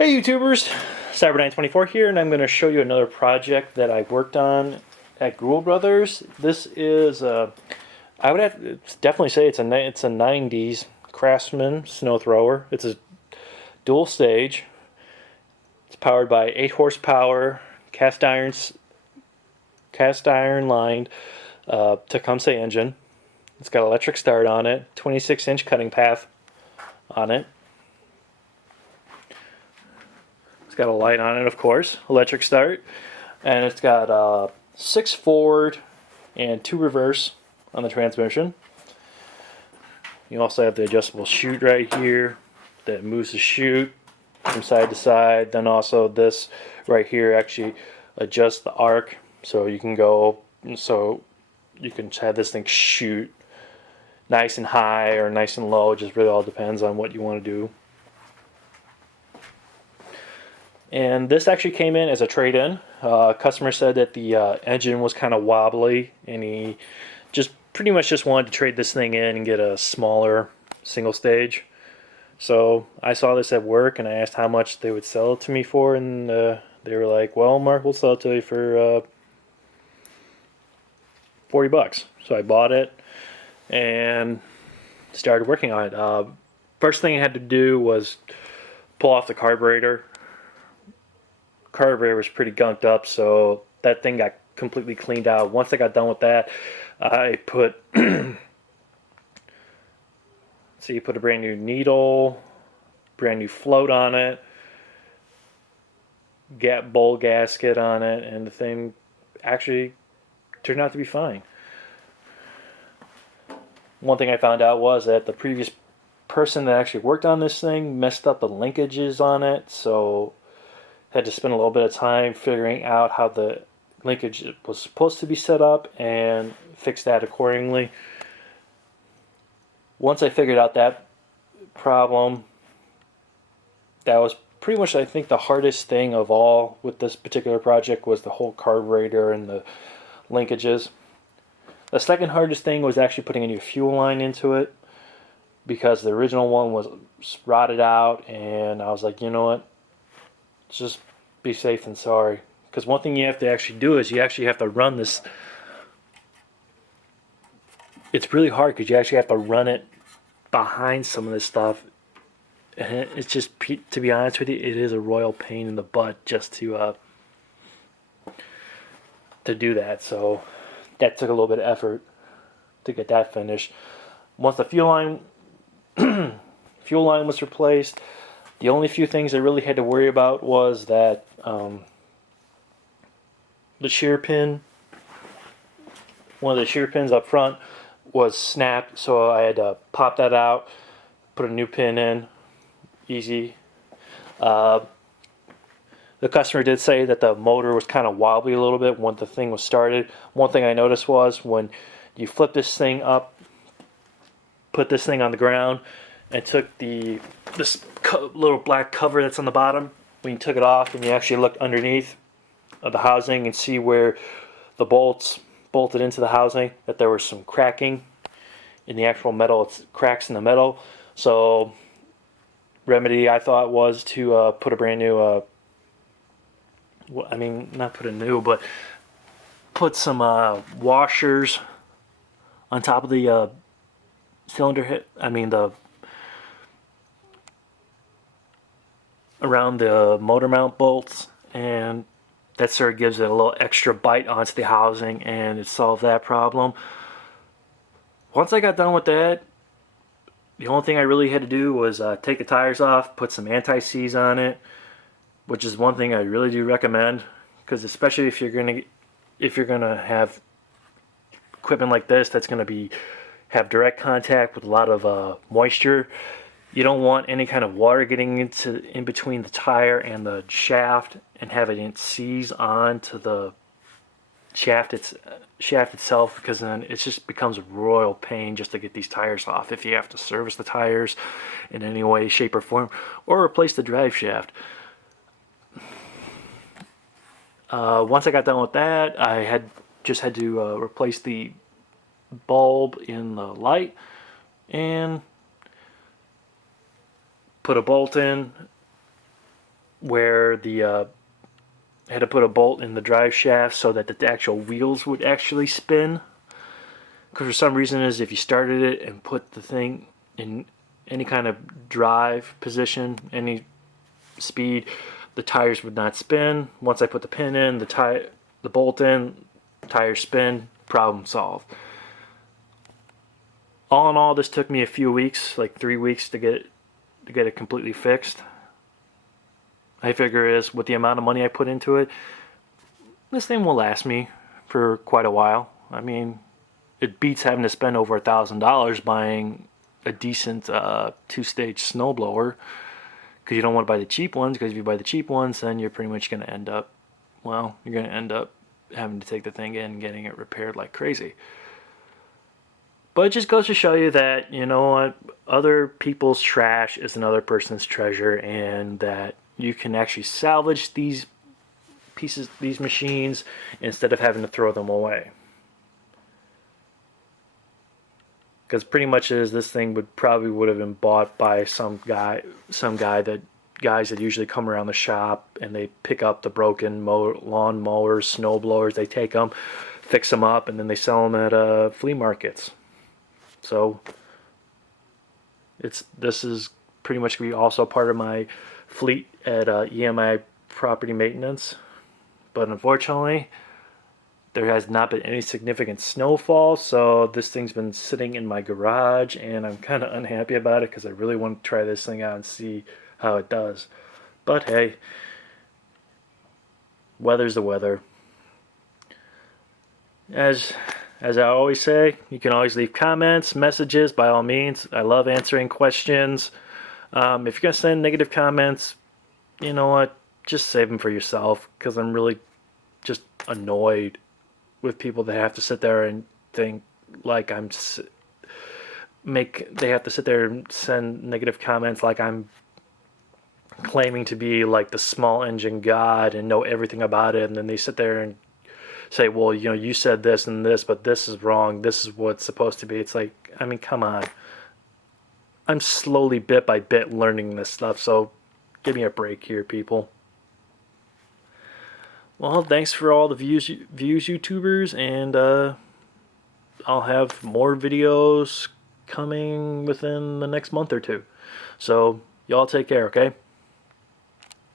Hey YouTubers, Cyber924 here, and I'm going to show you another project that I worked on at Gruel Brothers. This is, I would have to definitely say it's a 90s Craftsman snow thrower. It's a dual stage. It's powered by 8 horsepower cast iron lined Tecumseh engine. It's got electric start on it, 26-inch cutting path on it. It's got a light on it, of course, electric start, and it's got 6 forward and 2 reverse on the transmission. You also have the adjustable chute right here that moves the chute from side to side. Then also this right here actually adjusts the arc, so you can have this thing shoot nice and high or nice and low. It just really all depends on what you want to do. And this actually came in as a trade-in. Customer said that the engine was kind of wobbly, and he pretty much just wanted to trade this thing in and get a smaller single stage. So I saw this at work, and I asked how much they would sell it to me for, and they were like, "Well, Mark, we'll sell it to you for $40." So I bought it and started working on it. First thing I had to do was pull off the carburetor. Carburetor was pretty gunked up, so that thing got completely cleaned out. Once I got done with that, I put put a brand new needle, brand new float on it, bowl gasket on it, and the thing actually turned out to be fine. One thing I found out was that the previous person that actually worked on this thing messed up the linkages on it, so had to spend a little bit of time figuring out how the linkage was supposed to be set up and fix that accordingly. Once I figured out that problem, that was pretty much, I think, the hardest thing of all with this particular project was the whole carburetor and the linkages. The second hardest thing was actually putting a new fuel line into it, because the original one was rotted out, and I was like, you know what? Just be safe than sorry. Because one thing you have to actually do is you actually have to run this. It's really hard because you actually have to run it behind some of this stuff. And it's just, to be honest with you, it is a royal pain in the butt just to do that. So that took a little bit of effort to get that finished. Once the fuel line was replaced, the only few things I really had to worry about was that the shear pin, one of the shear pins up front was snapped, so I had to pop that out, put a new pin in, easy. The customer did say that the motor was kind of wobbly a little bit when the thing was started. One thing I noticed was when you flip this thing up, put this thing on the ground, and took this little black cover that's on the bottom, when you took it off and you actually looked underneath of the housing and see where the bolts bolted into the housing, that there was some cracking in the actual metal. It's cracks in the metal. So remedy, I thought, was to put a brand new I mean, not put a new, but put some washers on top of the cylinder head. I mean, around the motor mount bolts, and that sort of gives it a little extra bite onto the housing, and it solved that problem. Once I got done with that, the only thing I really had to do was take the tires off, put some anti-seize on it, which is one thing I really do recommend, because especially if you're gonna have equipment like this that's gonna have direct contact with a lot of moisture. You don't want any kind of water getting in between the tire and the shaft and having it seize onto the shaft itself, because then it just becomes a royal pain just to get these tires off if you have to service the tires in any way, shape, or form, or replace the drive shaft. Once I got done with that, I just had to replace the bulb in the light and put a bolt in, where the I had to put a bolt in the drive shaft so that the actual wheels would actually spin. Because for some reason is if you started it and put the thing in any kind of drive position, any speed, the tires would not spin. Once I put the pin in, the bolt in, tires spin, problem solved. All in all, this took me a few weeks, like 3 weeks to get it completely fixed. I figure is with the amount of money I put into it, this thing will last me for quite a while. I mean, it beats having to spend over $1,000 buying a decent 2-stage snowblower, because you don't want to buy the cheap ones, because if you buy the cheap ones, then you're pretty much going to end up, well, you're going to end up having to take the thing in and getting it repaired like crazy. But it just goes to show you that, you know what, other people's trash is another person's treasure, and that you can actually salvage these pieces, these machines, instead of having to throw them away. Because pretty much this thing would have been bought by some guys that usually come around the shop and they pick up the broken lawn mowers, snow blowers, they take them, fix them up, and then they sell them at flea markets. So this is pretty much going to be also part of my fleet at EMI Property Maintenance. But unfortunately, there has not been any significant snowfall, so this thing's been sitting in my garage, and I'm kind of unhappy about it because I really want to try this thing out and see how it does. But hey, weather's the weather. As I always say, you can always leave comments, messages, by all means. I love answering questions. If you're going to send negative comments, you know what, just save them for yourself, because I'm really just annoyed with people that have to sit there and think like they have to sit there and send negative comments like I'm claiming to be like the small engine god and know everything about it, and then they sit there and say, well, you know, you said this and this, but this is wrong, this is what's supposed to be. It's like, I mean, come on. I'm slowly, bit by bit, learning this stuff, so give me a break here, people. Well, thanks for all the views, YouTubers, and I'll have more videos coming within the next month or two. So, y'all take care, okay?